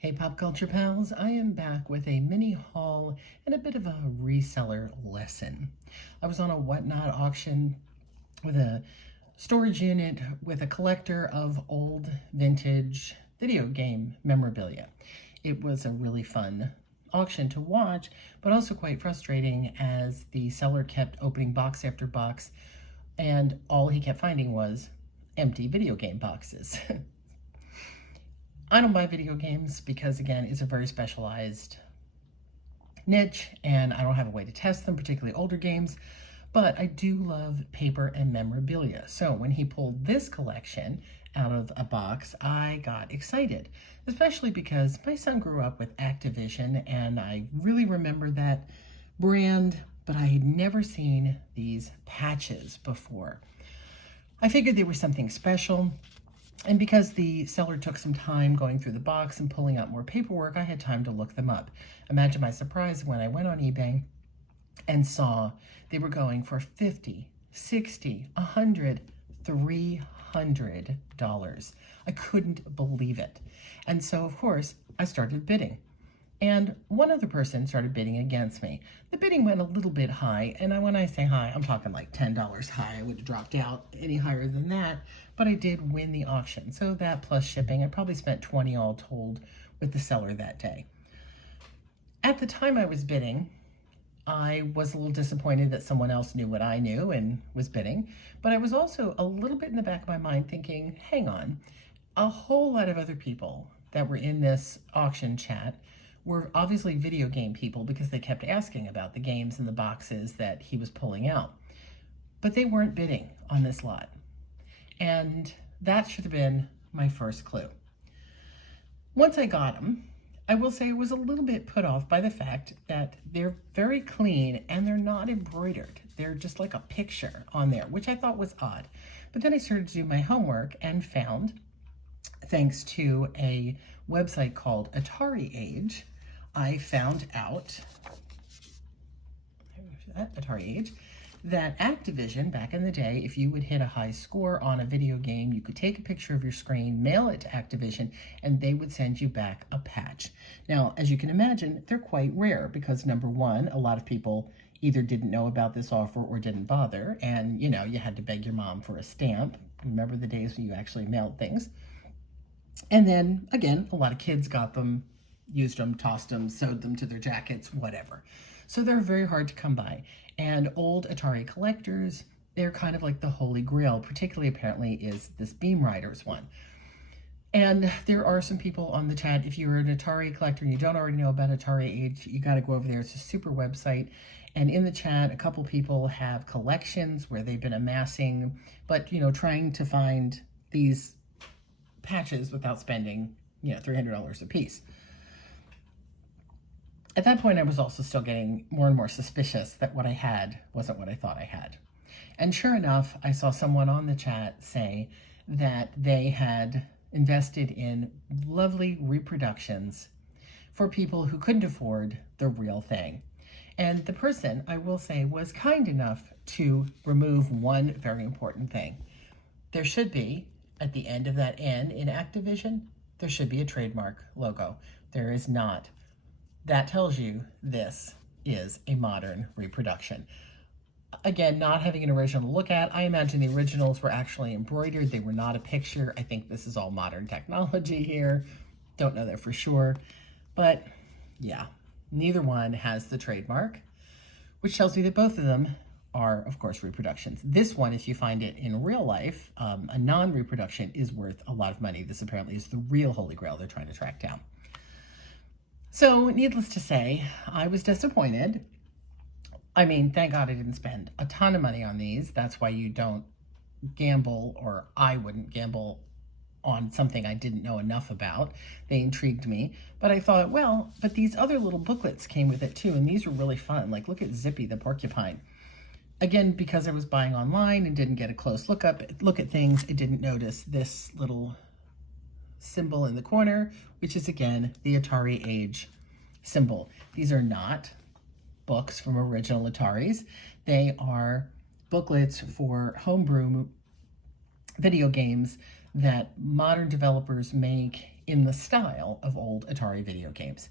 Hey Pop Culture Pals, I am back with a mini haul and a bit of a reseller lesson. I was on a whatnot auction with a storage unit with a collector of old vintage video game memorabilia. It was a really fun auction to watch, but also quite frustrating as the seller kept opening box after box and all he kept finding was empty video game boxes. I don't buy video games because, again, it's a very specialized niche and I don't have a way to test them, particularly older games, but I do love paper and memorabilia. So when he pulled this collection out of a box, I got excited, especially because my son grew up with Activision and I really remember that brand, but I had never seen these patches before. I figured they were something special. And because the seller took some time going through the box and pulling out more paperwork, I had time to look them up. Imagine my surprise when I went on eBay and saw they were going for $50, $60, $100, $300. I couldn't believe it. And so, of course, I started bidding. And one other person started bidding against me. The bidding went a little bit high, and when I say high, I'm talking like $10 high. I would have dropped out any higher than that, but I did win the auction. So that plus shipping, I probably spent $20 all told with the seller that day. At the time I was bidding, I was a little disappointed that someone else knew what I knew and was bidding, but I was also a little bit in the back of my mind thinking, hang on, a whole lot of other people that were in this auction chat were obviously video game people because they kept asking about the games in the boxes that he was pulling out. But they weren't bidding on this lot. And that should have been my first clue. Once I got them, I will say I was a little bit put off by the fact that they're very clean and they're not embroidered. They're just like a picture on there, which I thought was odd. But then I started to do my homework and found, thanks to a website called Atari Age, I found out, Atari Age, that Activision, back in the day, if you would hit a high score on a video game, you could take a picture of your screen, mail it to Activision, and they would send you back a patch. Now, as you can imagine, they're quite rare because, number one, a lot of people either didn't know about this offer or didn't bother, and, you had to beg your mom for a stamp. Remember the days when you actually mailed things? And then, again, a lot of kids got them, used them, tossed them, sewed them to their jackets, whatever. So they're very hard to come by. And old Atari collectors, they're kind of like the holy grail, particularly apparently is this Beam Riders one. And there are some people on the chat, if you're an Atari collector and you don't already know about Atari Age, you got to go over there. It's a super website. And in the chat, a couple people have collections where they've been amassing, but, trying to find these patches without spending, $300 a piece. At that point, I was also still getting more and more suspicious that what I had wasn't what I thought I had. And sure enough, I saw someone on the chat say that they had invested in lovely reproductions for people who couldn't afford the real thing. And the person, I will say, was kind enough to remove one very important thing. There should be, at the end of that N in Activision, there should be a trademark logo. There is not. That tells you this is a modern reproduction. Again, not having an original to look at, I imagine the originals were actually embroidered. They were not a picture. I think this is all modern technology here. Don't know that for sure. But yeah, neither one has the trademark, which tells me that both of them are, of course, reproductions. This one, if you find it in real life, a non-reproduction is worth a lot of money. This apparently is the real Holy Grail they're trying to track down. So, needless to say, I was disappointed. I mean, thank God I didn't spend a ton of money on these. That's why you don't gamble, or I wouldn't gamble on something I didn't know enough about. They intrigued me. But I thought, well, but these other little booklets came with it too, and these were really fun. Like, look at Zippy the porcupine. Again, because I was buying online and didn't get a close look at things, I didn't notice this little symbol in the corner, which is, again, the Atari Age symbol. These are not books from original Ataris. They are booklets for homebrew video games that modern developers make in the style of old Atari video games.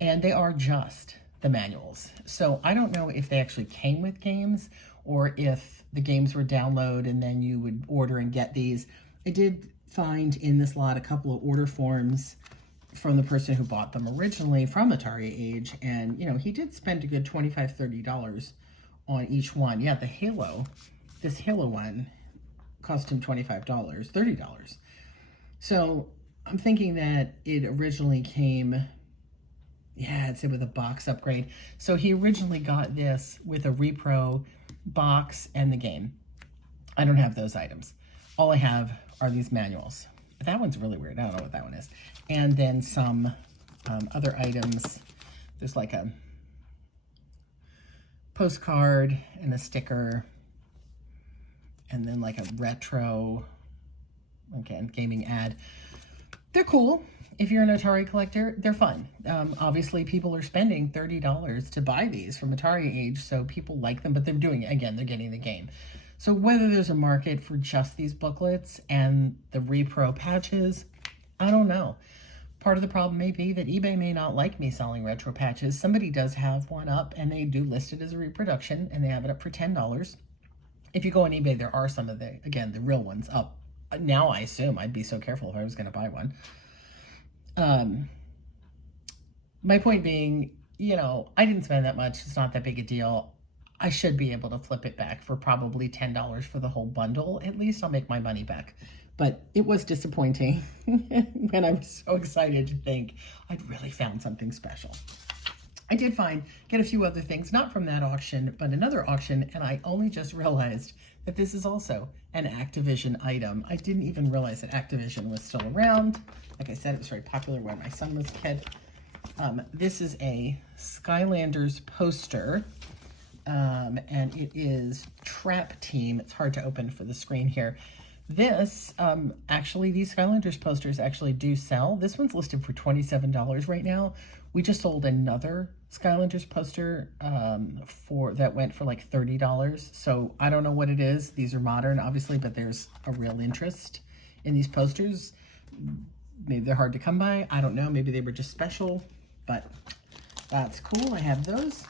And they are just the manuals. So I don't know if they actually came with games or if the games were download and then you would order and get these. I did find in this lot a couple of order forms from the person who bought them originally from Atari Age, and you know, he did spend a good $25-30 on each one. Yeah, the Halo, this Halo one cost him $25, $30. So I'm thinking that it originally came, yeah, it's with a box upgrade. So he originally got this with a repro box and the game. I don't have those items. All I have are these manuals. That one's really weird. I don't know what that one is. And then some other items. There's like a postcard and a sticker. And then like a retro, again, gaming ad. They're cool. If you're an Atari collector, they're fun. Obviously, people are spending $30 to buy these from Atari Age, so people like them, but they're doing it, again, they're getting the game. So whether there's a market for just these booklets and the repro patches, I don't know. Part of the problem may be that eBay may not like me selling retro patches. Somebody does have one up, and they do list it as a reproduction, and they have it up for $10. If you go on eBay, there are some of the, again, the real ones up. Now I assume I'd be so careful if I was going to buy one. My point being, you know, I didn't spend that much. It's not that big a deal. I should be able to flip it back for probably $10 for the whole bundle. At least I'll make my money back. But it was disappointing when I was so excited to think I'd really found something special. I did get a few other things, not from that auction, but another auction, and I only just realized that this is also an Activision item. I didn't even realize that Activision was still around. Like I said, it was very popular when my son was a kid. This is a Skylanders poster, and it is Trap Team. It's hard to open for the screen here. This, actually, these Skylanders posters actually do sell. This one's listed for $27 right now. We just sold another Skylanders poster that went for like $30. So I don't know what it is. These are modern, obviously, but there's a real interest in these posters. Maybe they're hard to come by. I don't know. Maybe they were just special, but that's cool. I have those.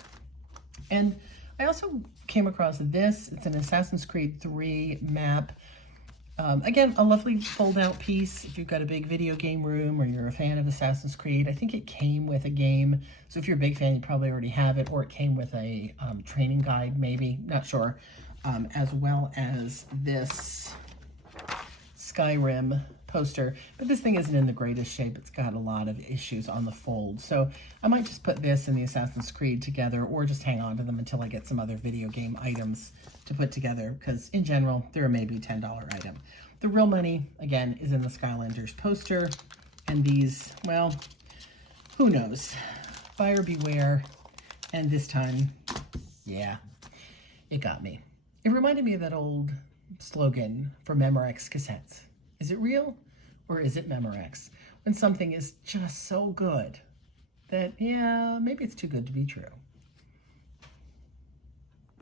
And I also came across this. It's an Assassin's Creed 3 map. Again, a lovely fold-out piece if you've got a big video game room or you're a fan of Assassin's Creed. I think it came with a game, so if you're a big fan, you probably already have it, or it came with a training guide, maybe, not sure, as well as this Skyrim poster. But this thing isn't in the greatest shape. It's got a lot of issues on the fold, so I might just put this and the Assassin's Creed together, or just hang on to them until I get some other video game items to put together, because in general, they're a maybe $10 item. The real money, again, is in the Skylanders poster, and these, well, who knows? Buyer beware, and this time, yeah, it got me. It reminded me of that old slogan for Memorex cassettes. Is it real, or is it Memorex? When something is just so good that, yeah, maybe it's too good to be true.